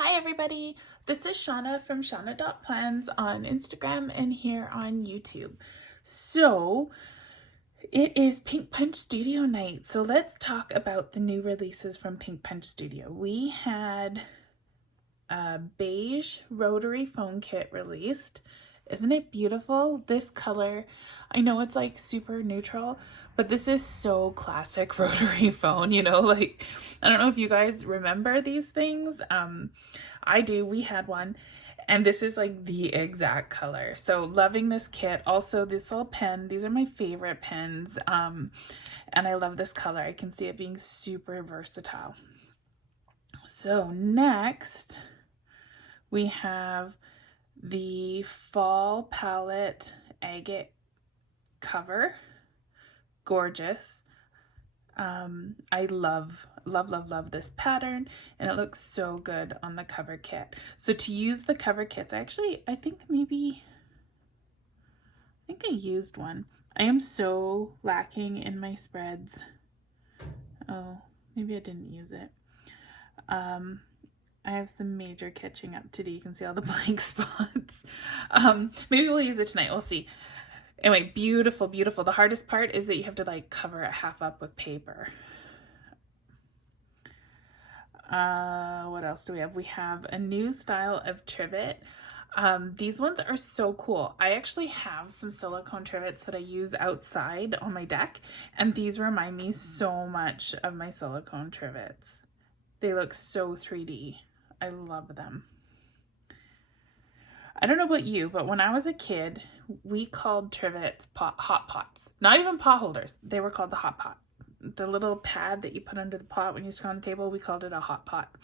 Hi everybody, this is Shauna from Shauna.plans on Instagram and here on YouTube. So it is Pink Punch Studio night, so let's talk about the new releases from Pink Punch Studio. We had a beige rotary phone kit released. Isn't it beautiful? This color, I know it's like super neutral, but this is so classic rotary phone, like, I don't know if you guys remember these things. I do. We had one, and this is like the exact color. So loving this kit. Also, this little pen, these are my favorite pens. And I love this color. I can see it being super versatile. So next, we have the fall palette agate cover. Gorgeous. I love this pattern, and it looks so good on the cover kit. So to use the cover kits, I think I used one. I am so lacking in my spreads. Oh, maybe I didn't use it. I have some major catching up to do. You can see all the blank spots. Maybe we'll use it tonight. We'll see. Anyway, beautiful, beautiful. The hardest part is that you have to like cover it half up with paper. What else do we have? We have a new style of trivet. These ones are so cool. I actually have some silicone trivets that I use outside on my deck, and these remind me so much of my silicone trivets. They look so 3D. I love them. I don't know about you, but when I was a kid, we called trivets hot pots. Not even pot holders. They were called the hot pot. The little pad that you put under the pot when you sit on the table, we called it a hot pot.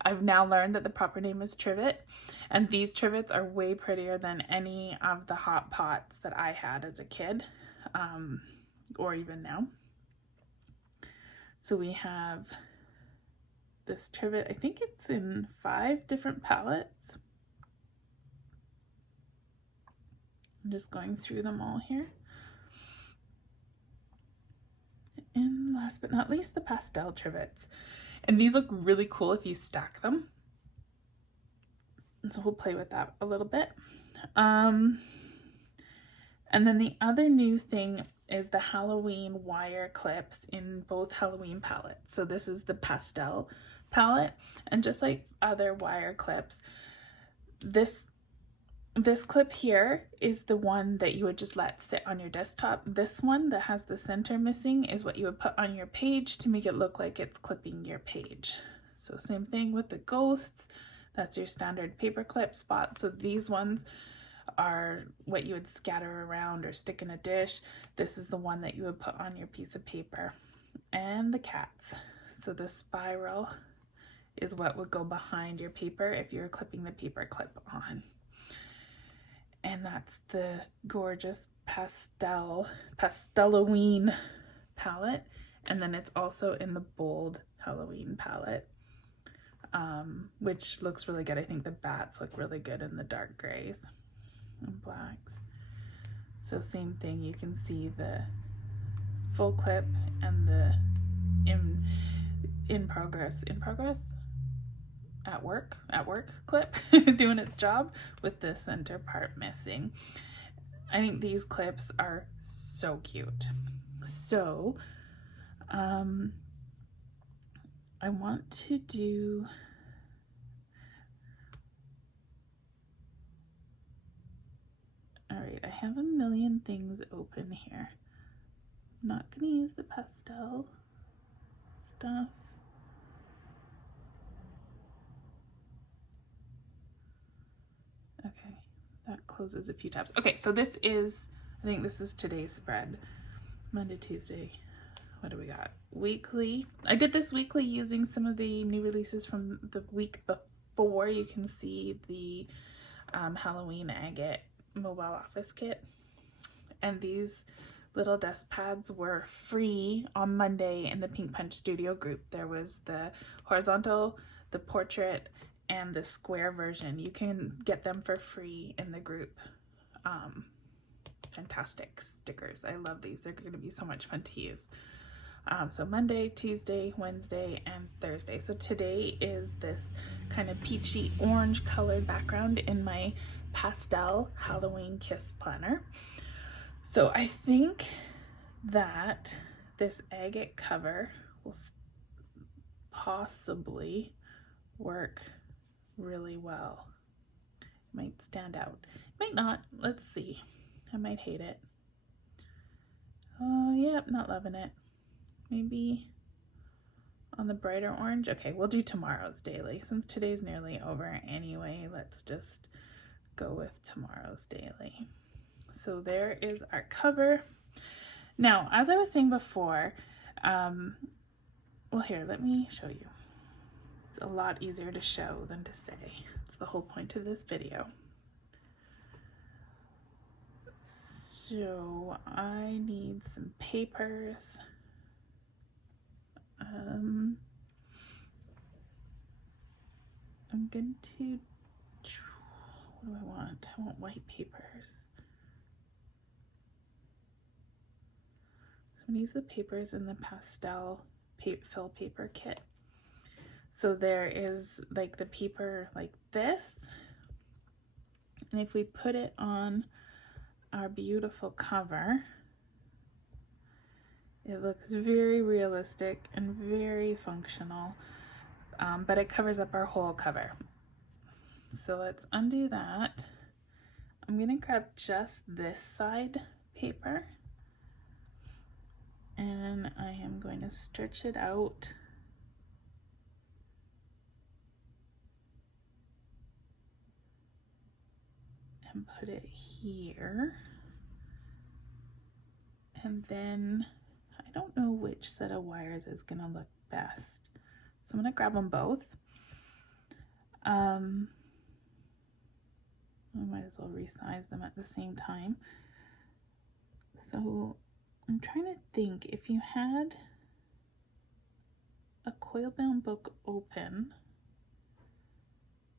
I've now learned that the proper name is trivet, and these trivets are way prettier than any of the hot pots that I had as a kid, or even now. So we have this trivet. I think it's in 5 different palettes. I'm just going through them all here. And last but not least, the Pastel Trivets. And these look really cool if you stack them. So we'll play with that a little bit. And then the other new thing is the Halloween wire clips in both Halloween palettes. So this is the Pastel palette, and just like other wire clips, this clip here is the one that you would just let sit on your desktop. This one that has the center missing is what you would put on your page to make it look like it's clipping your page. So same thing with the ghosts. That's your standard paper clip spot. So these ones are what you would scatter around or stick in a dish. This is the one that you would put on your piece of paper. And the cats. So the spiral is what would go behind your paper if you were clipping the paper clip on. And that's the gorgeous Pasteloween palette. And then it's also in the bold Halloween palette, which looks really good. I think the bats look really good in the dark grays and blacks. So same thing, you can see the full clip and the in progress at work clip doing its job with the center part missing. I think these clips are so cute. So I want to do all right, I have a million things open here. I'm not gonna use the pastel stuff. Okay, that closes a few tabs. Okay, so I think this is today's spread. Monday, Tuesday, what do we got? Weekly. I did this weekly using some of the new releases from the week before. You can see the Halloween Agate mobile office kit. And these little desk pads were free on Monday in the Pink Punch Studio group. There was the horizontal, the portrait, and the square version. You can get them for free in the group. Fantastic stickers. I love these. They're going to be so much fun to use. So Monday, Tuesday, Wednesday, and Thursday. So today is this kind of peachy orange colored background in my pastel Halloween Kiss planner. So I think that this agate cover will possibly work really well. It might stand out. It might not. Let's see. I might hate it. Oh, yep, not loving it. Maybe on the brighter orange. Okay, we'll do tomorrow's daily. Since today's nearly over anyway, let's just go with tomorrow's daily. So there is our cover. Now, as I was saying before, well, here, let me show you. It's a lot easier to show than to say. It's the whole point of this video. So I need some papers. I'm going to, what do I want? I want white papers. So I'm going to use the papers in the pastel fill paper kit. So there is like the paper like this, and if we put it on our beautiful cover, it looks very realistic and very functional, but it covers up our whole cover. So let's undo that. I'm gonna grab just this side paper, and I am going to stretch it out and put it here. And then I don't know which set of wires is gonna look best, so I'm gonna grab them both. I might as well resize them at the same time. So I'm trying to think, if you had a coil bound book open,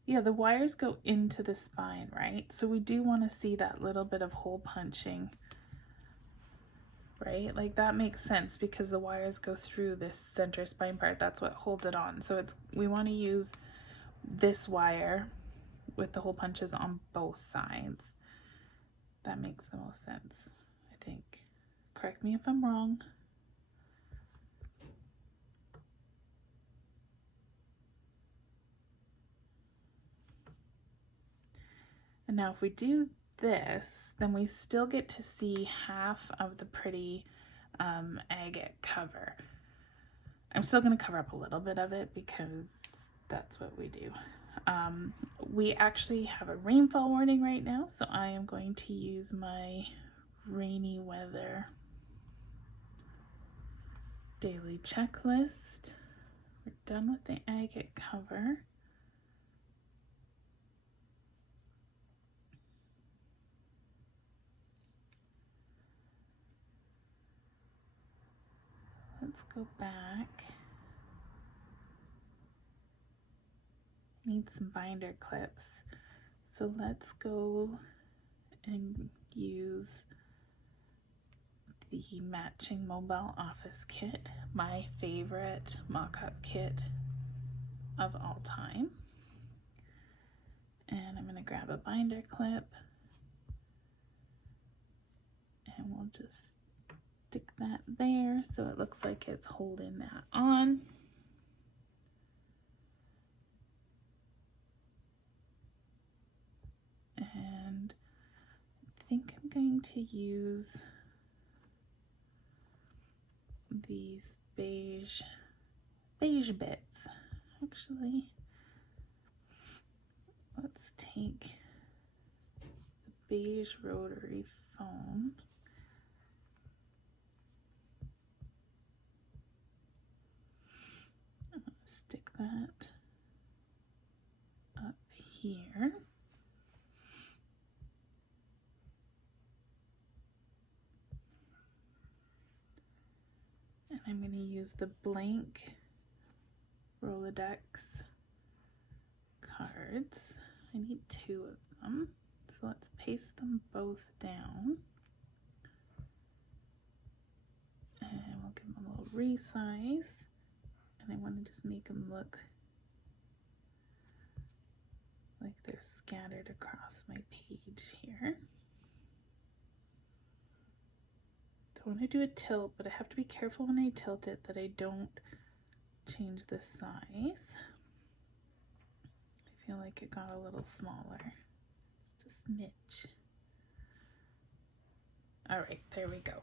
yeah, the wires go into the spine, right? So we do want to see that little bit of hole punching, right? Like that makes sense because the wires go through this center spine part. That's what holds it on. So we want to use this wire with the hole punches on both sides. That makes the most sense, I think. Correct me if I'm wrong. And now if we do this, then we still get to see half of the pretty agate cover. I'm still going to cover up a little bit of it because that's what we do. We actually have a rainfall warning right now, so I am going to use my rainy weather daily checklist. We're done with the agate cover. Let's go back. Need some binder clips. So let's go and use the matching mobile office kit, my favorite mock-up kit of all time. And I'm going to grab a binder clip and we'll just stick that there so it looks like it's holding that on. And I think I'm going to use these beige bits. Actually, let's take the beige rotary foam. I'm going to stick that up here. And I'm going to use the blank Rolodex cards. I need 2 of them. So let's paste them both down. And we'll give them a little resize, and I want to just make them look like they're scattered across my page here. So I want to do a tilt, but I have to be careful when I tilt it that I don't change the size. I feel like it got a little smaller, just a smidge. All right, there we go.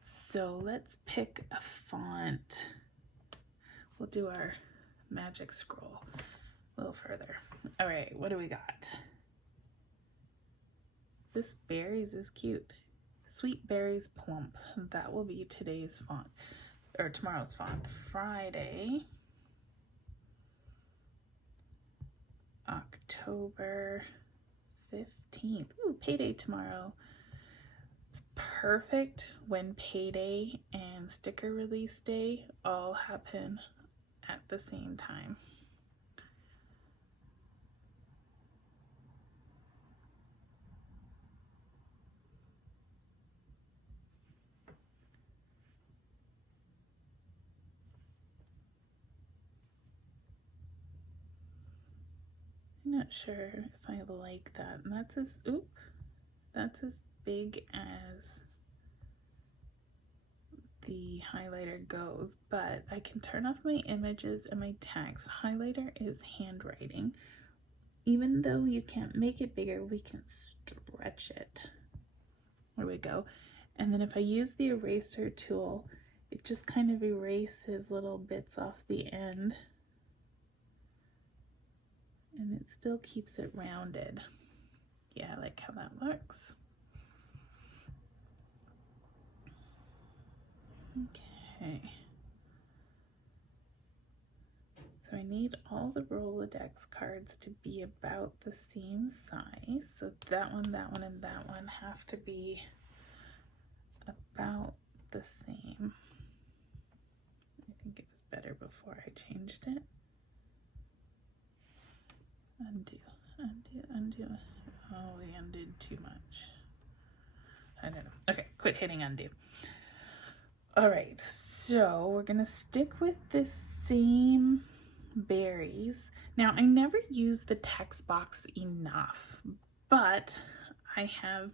So let's pick a font. We'll do our magic scroll a little further. All right, what do we got? This berries is cute. Sweet Berries Plump. That will be today's font, or tomorrow's font. Friday, October 15th. Ooh, payday tomorrow. It's perfect when payday and sticker release day all happen at the same time. I'm not sure if I like that. And that's as big as the highlighter goes, but I can turn off my images and my text. Highlighter is handwriting. Even though you can't make it bigger, we can stretch it. There we go. And then if I use the eraser tool, it just kind of erases little bits off the end. And it still keeps it rounded. Yeah, I like how that looks. Okay. So I need all the Rolodex cards to be about the same size. So that one, and that one have to be about the same. I think it was better before I changed it. Undo, undo, undo. Oh, we undid too much. I don't know. Okay, quit hitting undo. All right, so we're gonna stick with this same berries. Now, I never use the text box enough, but I have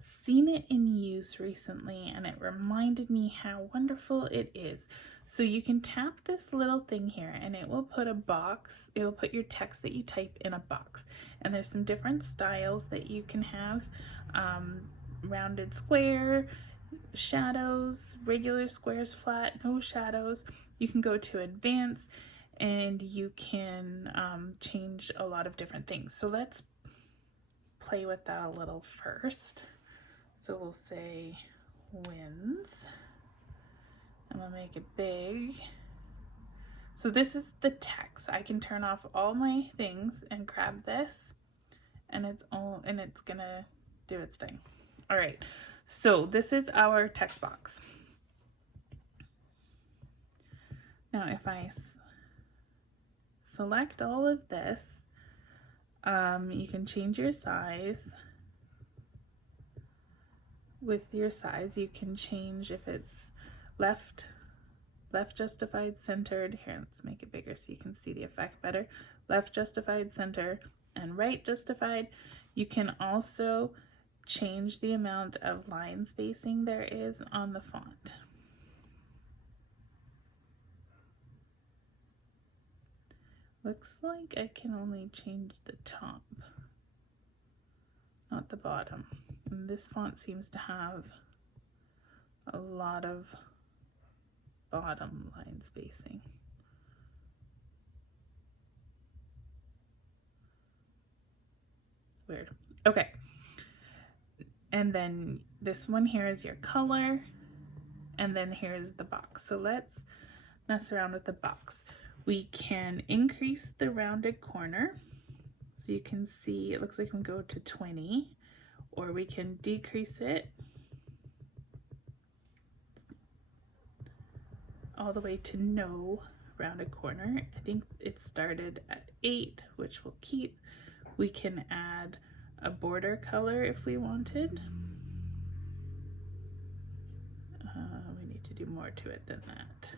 seen it in use recently and it reminded me how wonderful it is. So you can tap this little thing here and it will put a box, it will put your text that you type in a box. And there's some different styles that you can have. Rounded square, shadows, regular squares, flat, no shadows. You can go to advanced and you can change a lot of different things. So let's play with that a little first. So we'll say wins. I'm gonna make it big. So this is the text. I can turn off all my things and grab this and it's gonna do its thing. All right, so this is our text box. Now if I select all of this, you can change your size. With your size, you can change if it's left justified, centered. Here, let's make it bigger so you can see the effect better. Left justified, center, and right justified. You can also change the amount of line spacing there is on the font. Looks like I can only change the top, not the bottom. And this font seems to have a lot of bottom line spacing. Weird. Okay. And then this one here is your color. And then here's the box. So let's mess around with the box. We can increase the rounded corner. So you can see, it looks like we can go to 20, or we can decrease it all the way to no rounded corner. I think it started at 8, which we'll keep. We can add a border color if we wanted. We need to to do more to it than that.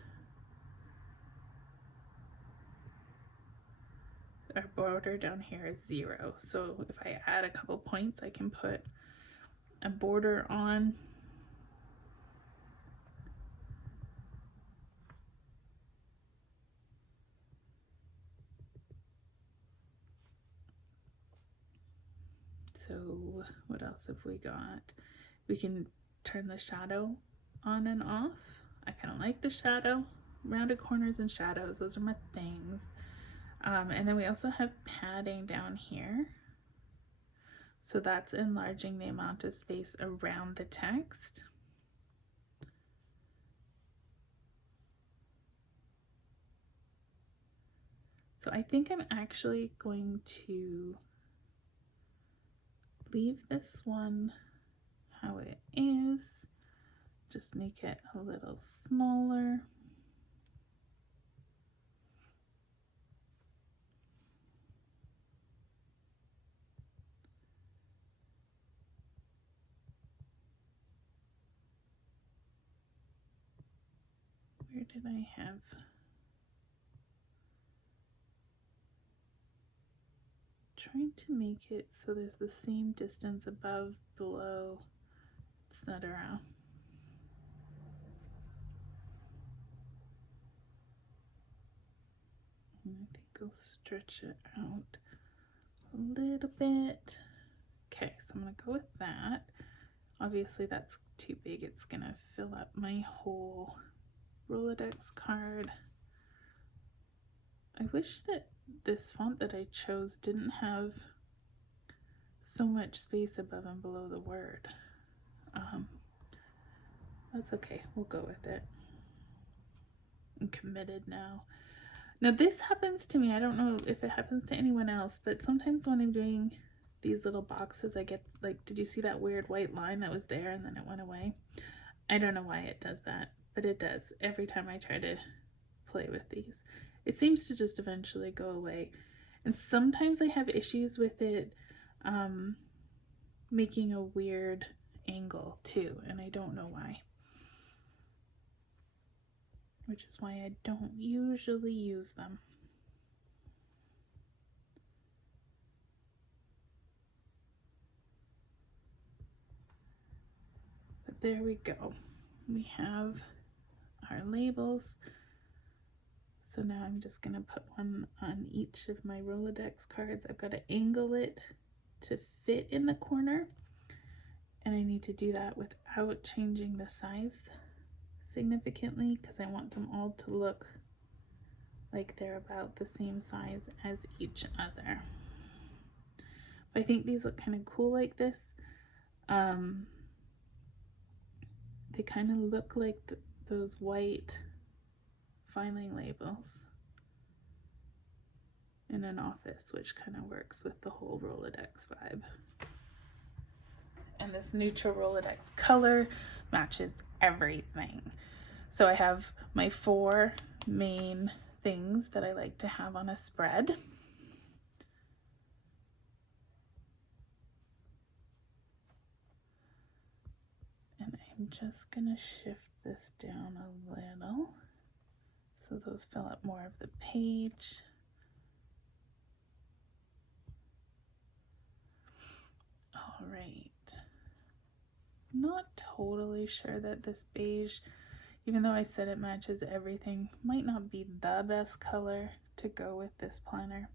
Our border down here is 0, so if I add a couple points, I can put a border on. So what else have we got? We can turn the shadow on and off. I kind of like the shadow. Rounded corners and shadows, those are my things. And then we also have padding down here. So that's enlarging the amount of space around the text. So I think I'm actually going to leave this one how it is. Just make it a little smaller. Where did I have? Trying to make it so there's the same distance above, below, etc. And I think I'll stretch it out a little bit. Okay, so I'm gonna go with that. Obviously that's too big, it's gonna fill up my whole Rolodex card. I wish that this font that I chose didn't have so much space above and below the word. That's okay, we'll go with it. I'm committed now. Now this happens to me, I don't know if it happens to anyone else, but sometimes when I'm doing these little boxes, I get like, did you see that weird white line that was there and then it went away? I don't know why it does that, but it does every time I try to play with these. It seems to just eventually go away. And sometimes I have issues with it making a weird angle too, and I don't know why. Which is why I don't usually use them. But there we go. We have our labels. So now I'm just gonna put one on each of my Rolodex cards. I've got to angle it to fit in the corner, and I need to do that without changing the size significantly because I want them all to look like they're about the same size as each other. But I think these look kind of cool like this. They kind of look like those white filing labels in an office, which kind of works with the whole Rolodex vibe. And this neutral Rolodex color matches everything. So I have my 4 main things that I like to have on a spread. And I'm just gonna shift this down a little so those fill up more of the page. All right. Not totally sure that this beige, even though I said it matches everything, might not be the best color to go with this planner,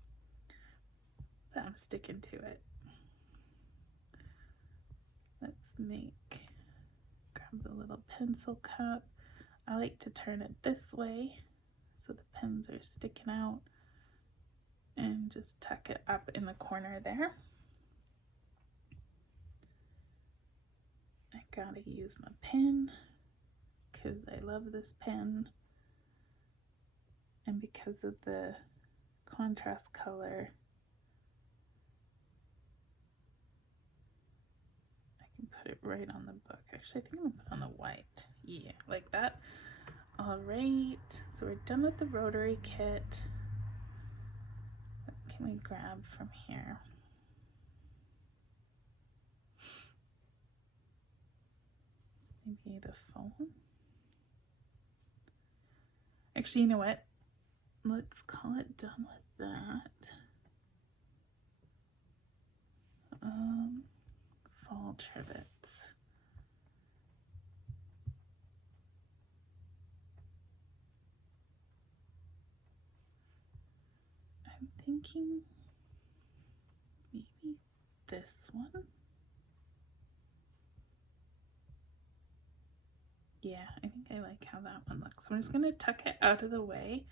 but I'm sticking to it. Let's grab the little pencil cup. I like to turn it this way so the pens are sticking out, and just tuck it up in the corner there. I gotta use my pen because I love this pen, and because of the contrast color, I can put it right on the book. Actually, I think I'm gonna put it on the white. Yeah, like that. All right, so we're done with the Rotary kit. What can we grab from here? Maybe the phone. Actually, you know what? Let's call it done with that. Fall trivets. I'm thinking maybe this one. Yeah, I think I like how that one looks. I'm just going to tuck it out of the way.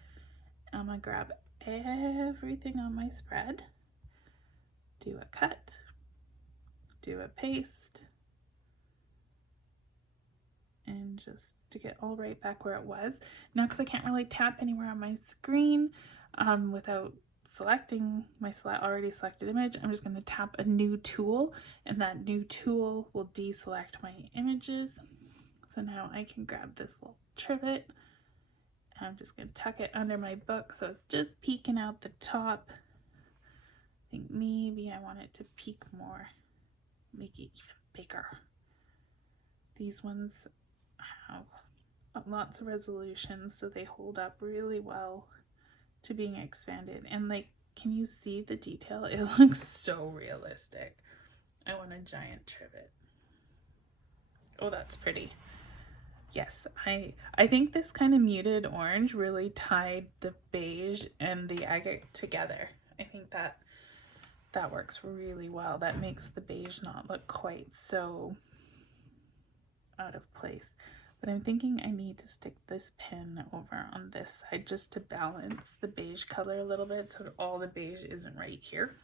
I'm going to grab everything on my spread, do a cut, do a paste, and just stick it all right back where it was. Now, because I can't really tap anywhere on my screen without selecting my already selected image, I'm just going to tap a new tool, and that new tool will deselect my images. So now I can grab this little trivet. I'm just going to tuck it under my book so it's just peeking out the top. I think maybe I want it to peek more, make it even bigger. These ones have lots of resolution, so they hold up really well to being expanded. And like, can you see the detail? It looks so realistic. I want a giant trivet. Oh, that's pretty. Yes, I think this kind of muted orange really tied the beige and the agate together. I think that works really well. That makes the beige not look quite so out of place. But I'm thinking I need to stick this pin over on this side just to balance the beige color a little bit so that all the beige isn't right here.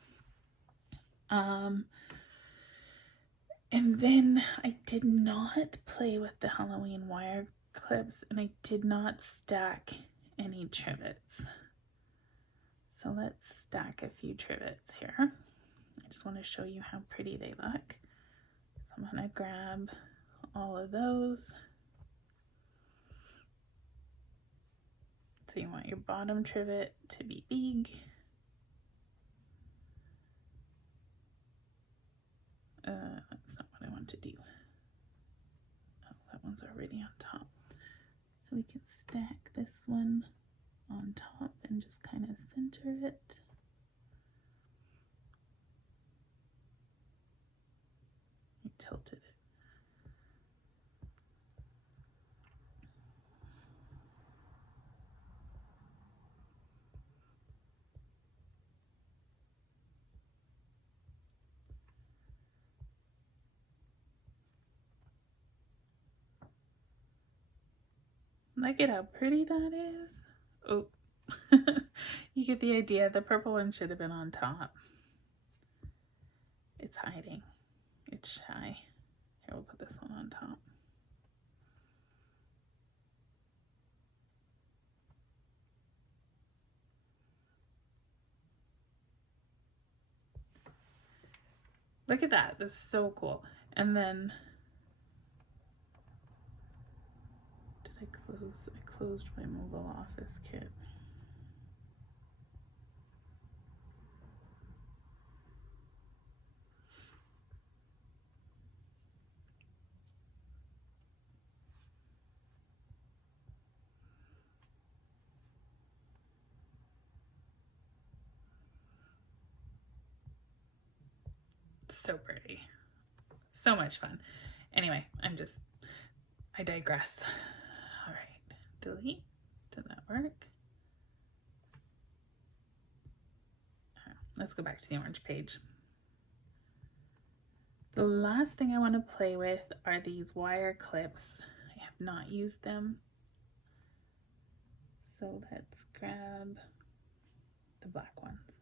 And then I did not play with the Halloween wire clips, and I did not stack any trivets. So let's stack a few trivets here. I just want to show you how pretty they look. So I'm going to grab all of those. So you want your bottom trivet to be big. That's not what I want to do. Oh, that one's already on top. So we can stack this one on top and just kind of center it. I tilted it. Look at how pretty that is. Oh, you get the idea. The purple one should have been on top. It's hiding. It's shy. Here, we'll put this one on top. Look at that. That's so cool. And then, did I close? I closed my mobile office kit. So pretty. So much fun. Anyway, I digress. All right, delete. Did that work? Let's go back to the orange page. The last thing I want to play with are these wire clips. I have not used them. So let's grab the black ones.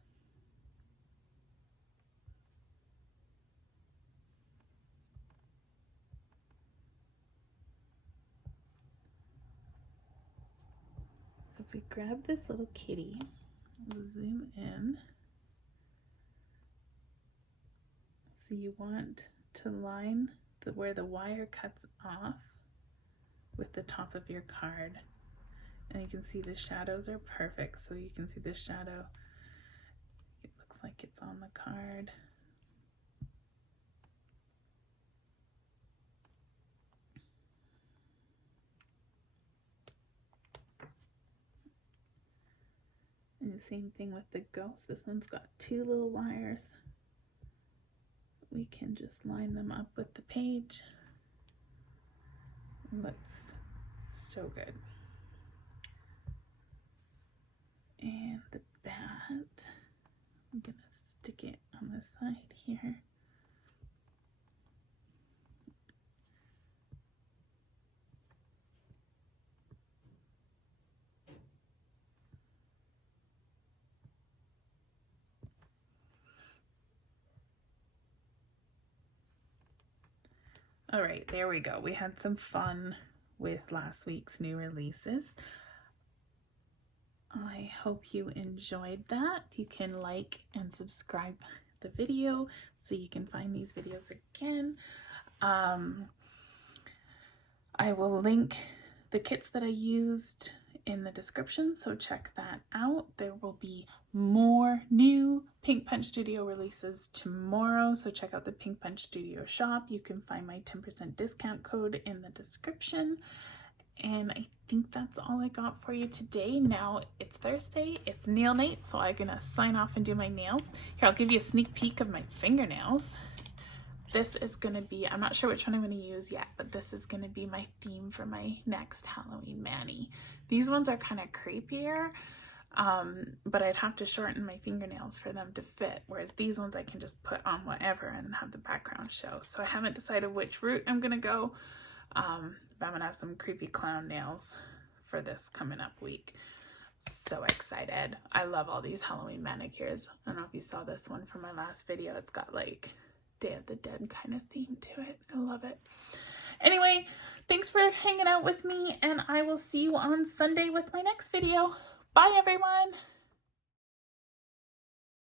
So if we grab this little kitty, we'll zoom in. So you want to line where the wire cuts off with the top of your card. And you can see the shadows are perfect. So you can see the shadow, it looks like it's on the card. And the same thing with the ghost. This one's got 2 little wires. We can just line them up with the page. Looks so good. And the bat, I'm gonna stick it on the side here. All right, there we go. We had some fun with last week's new releases. I hope you enjoyed that. You can like and subscribe the video so you can find these videos again. I will link the kits that I used in the description, so check that out. There will be more new Pink Punch Studio releases tomorrow, so check out the Pink Punch Studio shop. You can find my 10% discount code in the description. And I think that's all I got for you today. Now it's Thursday, it's nail night, so I'm gonna sign off and do my nails. Here, I'll give you a sneak peek of my fingernails. This is gonna be, I'm not sure which one I'm gonna use yet, but this is gonna be my theme for my next Halloween mani. These ones are kind of creepier, but I'd have to shorten my fingernails for them to fit, whereas these ones I can just put on whatever and have the background show. So I haven't decided which route I'm gonna go, but I'm gonna have some creepy clown nails for this coming up week. So excited. I love all these Halloween manicures. I don't know if you saw this one from my last video. It's got like Day of the Dead kind of theme to it. I love it. Anyway, thanks for hanging out with me, and I will see you on Sunday with my next video. Bye, everyone.